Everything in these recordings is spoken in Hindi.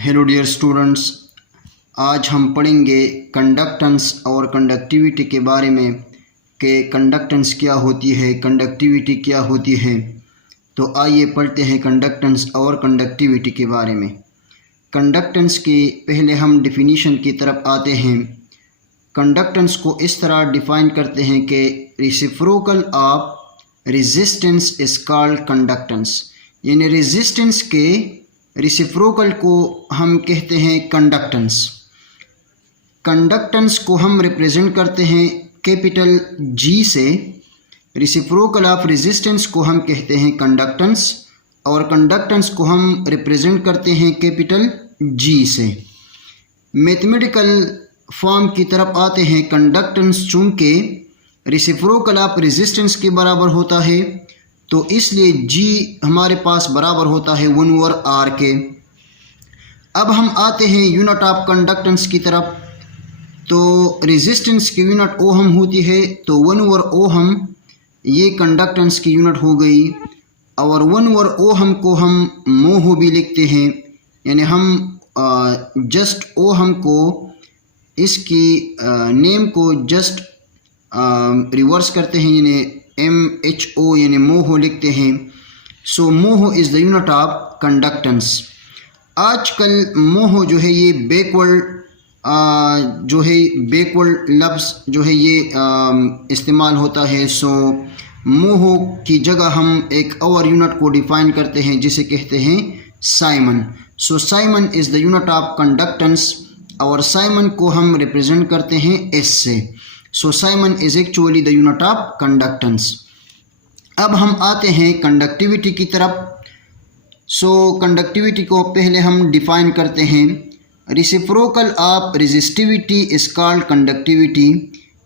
हेलो डियर स्टूडेंट्स, आज हम पढ़ेंगे कंडक्टेंस और कंडक्टिविटी के बारे में कि कंडक्टेंस क्या होती है, कंडक्टिविटी क्या होती है। तो आइए पढ़ते हैं कंडक्टेंस और कंडक्टिविटी के बारे में। कंडक्टेंस के पहले हम डिफिनीशन की तरफ आते हैं। कंडक्टेंस को इस तरह डिफ़ाइन करते हैं कि reciprocal of resistance is called conductance, यानी रेजिस्टेंस के रेसिप्रोकल को हम कहते हैं कंडक्टेंस। कंडक्टेंस को हम रिप्रेजेंट करते हैं कैपिटल जी से। रेसिप्रोकल ऑफ रेजिस्टेंस को हम कहते हैं कंडक्टेंस और कंडक्टेंस को हम रिप्रेजेंट करते हैं कैपिटल जी से। मैथमेटिकल फॉर्म की तरफ आते हैं। कंडक्टेंस चूँकि रेसिप्रोकल ऑफ रेजिस्टेंस के बराबर होता है तो इसलिए जी हमारे पास बराबर होता है 1/r के। अब हम आते हैं यूनिट ऑफ कंडक्टेंस की तरफ। तो रेजिस्टेंस की यूनिट ओहम होती है, तो 1/ओहम ये कंडक्टेंस की यूनिट हो गई। और 1/ओहम को हम मोह भी लिखते हैं, यानी हम जस्ट ओहम को इसकी नेम को जस्ट रिवर्स करते हैं, यानी MHO यानी मोह लिखते हैं। सो मोह is the unit of conductance. आजकल मोह जो है ये बैकवर्ड लफ्ज़ जो है ये इस्तेमाल होता है। सो मोह की जगह हम एक और यूनिट को डिफ़ाइन करते हैं जिसे कहते हैं siemens. So siemens is the unit of conductance और साइमन को हम रिप्रेजेंट करते हैं S से। So siemens is actually the unit of conductance. अब हम आते हैं कंडक्टिविटी की तरफ। सो कंडक्टिविटी को पहले हम डिफ़ाइन करते हैं। Reciprocal of resistivity is called conductivity,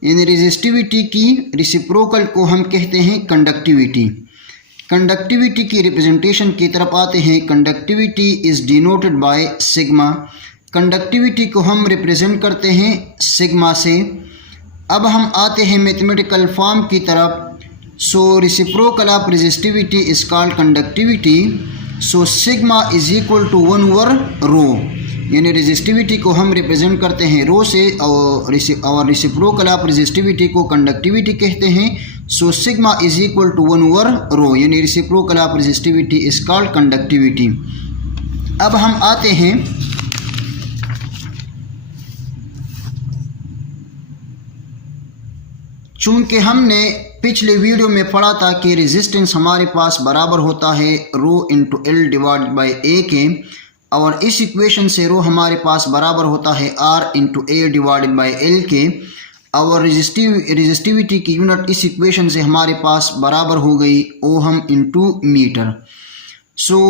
यानी रेजिस्टिविटी की रेसिप्रोकल को हम कहते हैं कंडक्टिविटी। कंडक्टिविटी की रिप्रेजेंटेशन की तरफ आते हैं। Conductivity is denoted by sigma. Conductivity को हम रिप्रेजेंट करते हैं सिग्मा से। अब हम आते हैं मैथमेटिकल फॉर्म की तरफ। So reciprocal of resistivity is called conductivity. So sigma is equal to 1/रो, यानी रेजिस्टिविटी को हम रिप्रेजेंट करते हैं रो से और रेसिप्रोकल ऑफ रेजिस्टिविटी को कंडक्टिविटी कहते हैं। So sigma is equal to 1/रो, यानी reciprocal of resistivity is called conductivity. अब हम आते हैं चूँकि हमने पिछले वीडियो में पढ़ा था कि रेजिस्टेंस हमारे पास बराबर होता है rho into L divide by ए के, और इस इक्वेशन से रो हमारे पास बराबर होता है r into a divide by l के। और रेजिस्टिविटी की यूनिट इस इक्वेशन से हमारे पास बराबर हो गई ओहम इंटू मीटर। सो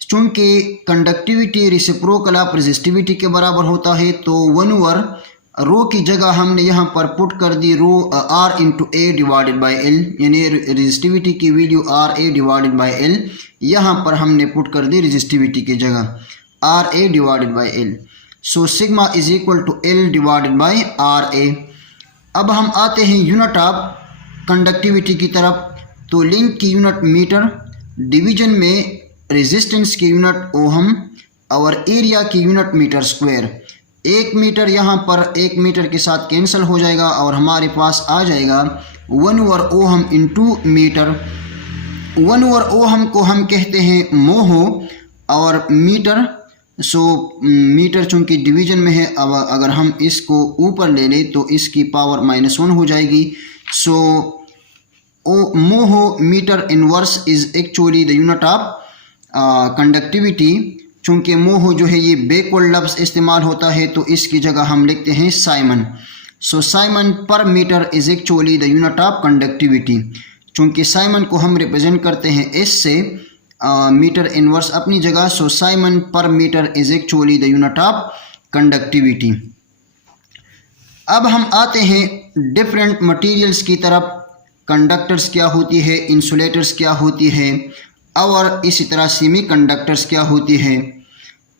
चूँकि कंडक्टिविटी रेसिप्रोकल ऑफ रेजिस्टिविटी के बराबर होता है तो 1/रो की जगह हमने यहाँ पर पुट कर दी rho R into A divided by L, यानी रेजिस्टिविटी की value R A divided by L यहाँ पर हमने पुट कर दी रेजिस्टिविटी की जगह R A divided by L. So sigma is equal to L divided by R A. अब हम आते हैं यूनिट ऑफ कंडक्टिविटी की तरफ। तो लिंक की यूनिट मीटर, डिवीजन में रेजिस्टेंस की यूनिट ओहम और एरिया की यूनिट मीटर स्क्वायर। 1 मीटर यहाँ पर 1 मीटर के साथ कैंसिल हो जाएगा और हमारे पास आ जाएगा 1/ओहम इंटू मीटर। 1/ओहम को हम कहते हैं मोह और मीटर। सो मीटर चूँकि डिवीजन में है, अब अगर हम इसको ऊपर ले लें तो इसकी पावर -1 हो जाएगी। So mho metre inverse is actually the unit of conductivity. चूँकि मोह जो है ये बैकवर्ड लफ्ज़ इस्तेमाल होता है तो इसकी जगह हम लिखते हैं siemens. So siemens per metre is actually the unit of conductivity. चूँकि साइमन को हम रिप्रेजेंट करते हैं एस से, मीटर इनवर्स अपनी जगह। So siemens per metre is actually the unit of conductivity. अब हम आते हैं डिफरेंट मटेरियल्स की तरफ। कंडक्टर्स क्या होती है, इंसुलेटर्स क्या होती है और इसी तरह सेमी कंडक्टर्स क्या होती है।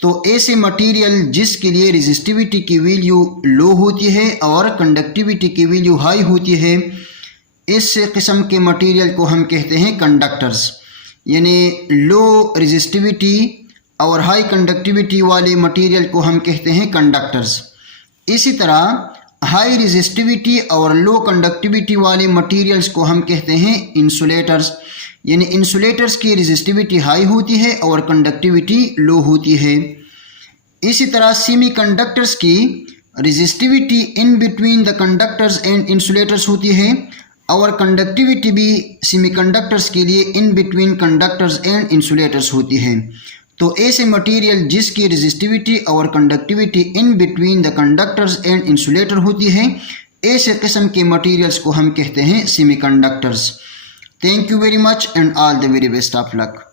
तो ऐसे मटेरियल जिसके लिए रेजिस्टिविटी की वैल्यू लो होती है और कंडक्टिविटी की वैल्यू हाई होती है, इस किस्म के मटेरियल को हम कहते हैं कंडक्टर्स। यानी लो रेजिस्टिविटी और हाई कंडक्टिविटी वाले मटेरियल को हम कहते हैं कंडक्टर्स। इसी तरह हाई रेजिस्टिविटी और लो कंडक्टिविटी वाले मटेरियल्स को हम कहते हैं इंसुलेटर्स। यानी इंसुलेटर्स की रेजिस्टिविटी हाई होती है और कंडक्टिविटी लो होती है। इसी तरह सेमीकंडक्टर्स की resistivity in between the conductors and insulators होती है और कंडक्टिविटी भी सेमीकंडक्टर्स के लिए in between conductors and insulators होती है। तो ऐसे मटेरियल जिसकी रेजिस्टिविटी और conductivity in between the conductors and insulator होती है, ऐसे किस्म के मटेरियल्स को हम कहते हैं semiconductors. Thank you very much and all the very best of luck.